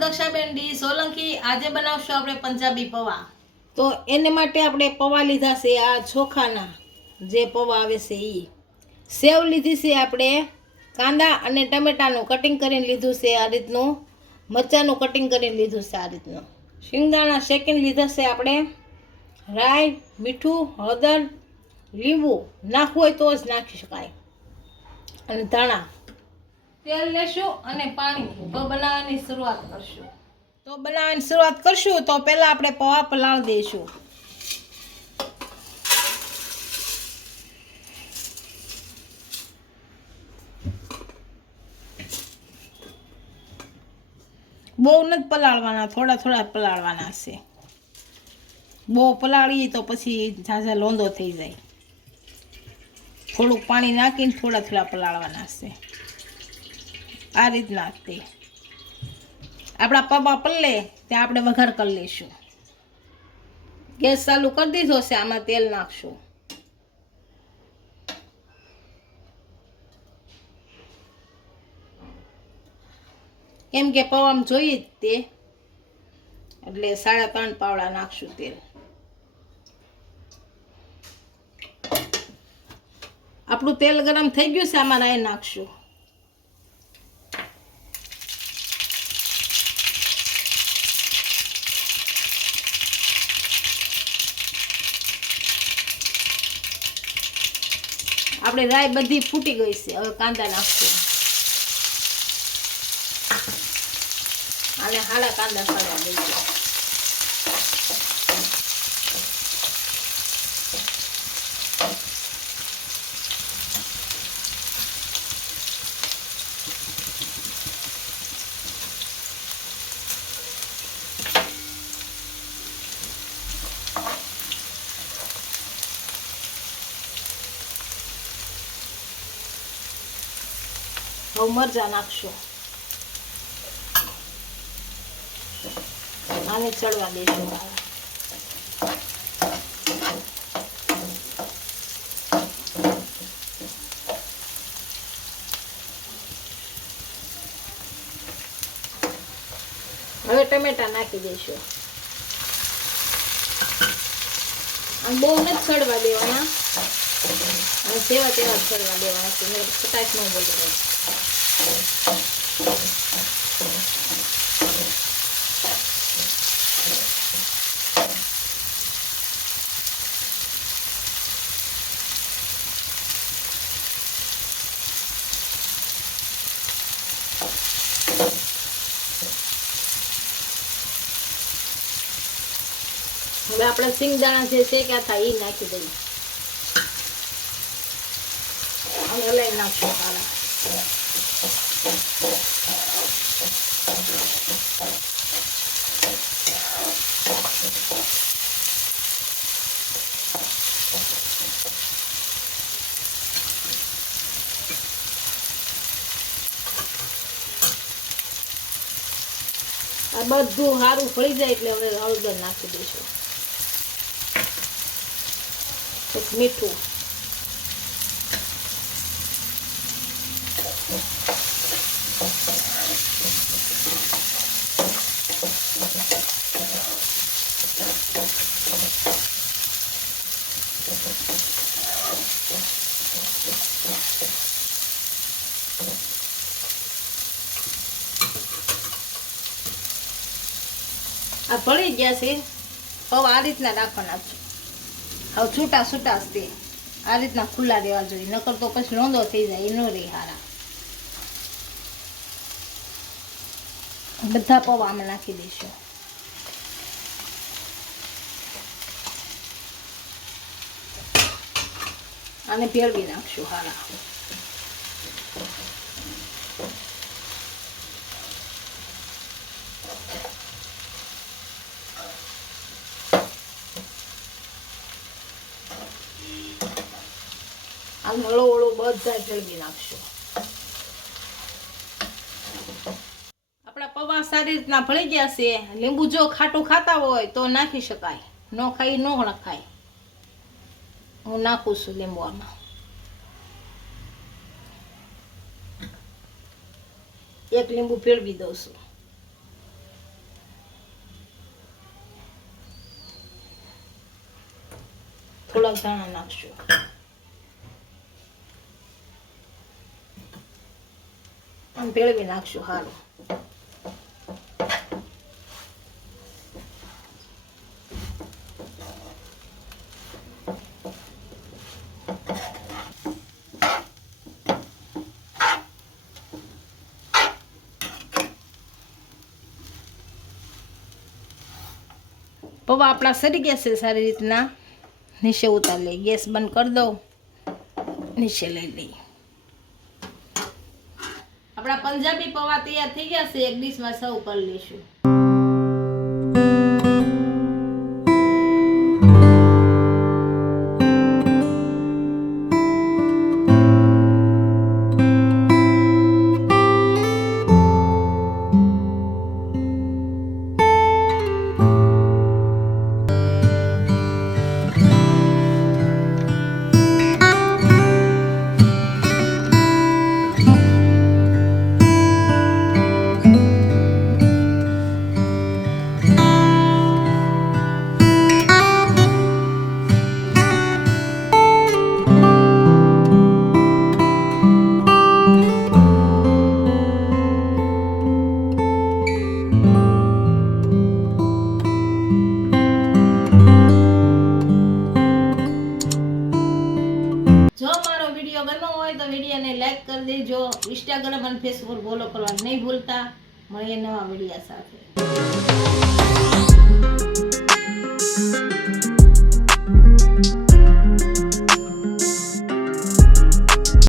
દક્ષાબેન D Solanki. આજે બનાવશું આપણે પંજાબી પૌવા। તો એને માટે આપણે પૌવા લીધા છે આ ચોખાના જે પૌવા આવે છે એ। સેવ લીધી છે આપણે, કાંદા અને ટમેટાનું કટિંગ કરીને લીધું છે આ રીતનું, મરચાંનું કટિંગ કરીને લીધું છે આ રીતનું, શિંગદાણા શેકીને લીધા છે આપણે, રાઈ, મીઠું, હળદર, લીંબુ નાખવું હોય તો જ નાખી શકાય, અને ધાણા। તેલ લેશું અને પાણી। તો બનાવવાની શરૂઆત કરશું। તો પહેલા આપણે પૌવા પલાળી દઈશું। બહુ નથી પલાળવાના, થોડા થોડા પલાળવાના છે। બહુ પલાળીએ તો પછી ઝાઝા લોંદો થઈ જાય। થોડુંક પાણી નાખીને થોડા થોડા પલાળવાના છે આ રીતના। તે આપણા પૌવા પલળે ત્યાં આપણે વઘાર કરી લઈશું। ગેસ ચાલુ કરી દીધો છે, આમાં તેલ નાખશું। કેમ કે પૌવામાં જોઈએ જ તે, એટલે 3.5 પાવડા નાખશું તેલ। આપણું તેલ ગરમ થઈ ગયું છે, આમાં રાઈ નાખશું। આપણે રાઈ બધી ફૂટી ગઈ છે, હવે કાંદા નાખશું। અને હાલા કાંદા સળવા દઈશું। હવે મરચાં નાખશું, આને ચડવા દઈશું। હવે ટમેટા નાખી દઈશું। આમ બહુ નથી ચડવા દેવાના, અને જેવા તેવા ચડવા દેવાના છે, ખટાશ ન બોલી જાય। હવે આપણે સિંગદાણા જે શેક્યા હતા એ નાખી દઈએ, અને હલાવી નાખશું સારા। આ બધું સારું ફળી જાય એટલે હવે હળદર નાખી દઈશું, પછી મીઠું, આ ભળી ગયા છે। હવે આ રીતના રાખવાના છે, હવે છૂટા છૂટા જ તે આ રીતના ખુલ્લા રહેવા જોઈએ, નકર તો પછી લોંદો થઈ જાય, એ ન રહે હારા। બધા પૌવા આમાં નાખી દઈશું। આને ભેળવી નાખશું હારા। આમ હળો હળો બધા ભેળવી નાખશું। આપણા પૌવા સારી રીતના ભળી ગયા છે। લીંબુ જો ખાટું ખાતા હોય તો નાખી શકાય, ન ખાઈ ન નખાય। હું નાખું છું લીંબુ આમાં, 1 લીંબુ ભેળવી દઉં છું। થોડાક ધાણા નાખશું. આમ ભેળવી નાખશું સારું. પૌવા આપણા સરી ગયા છે સારી રીતના. નીચે ઉતાર લઈ, ગેસ બંધ કરી દઉં, નીચે લઈ લઈ. આપણા પંજાબી પૌવા તૈયાર થઈ ગયા છે. એક ડીશમાં સર્વ કરી લઈશું. તો વિડીયોને લાઈક કરી દેજો. ઇન્સ્ટાગ્રામ અને ફેસબુક ફોલો કરવા નહીં ભૂલતા. મળીએ નવા વિડીયો સાથે.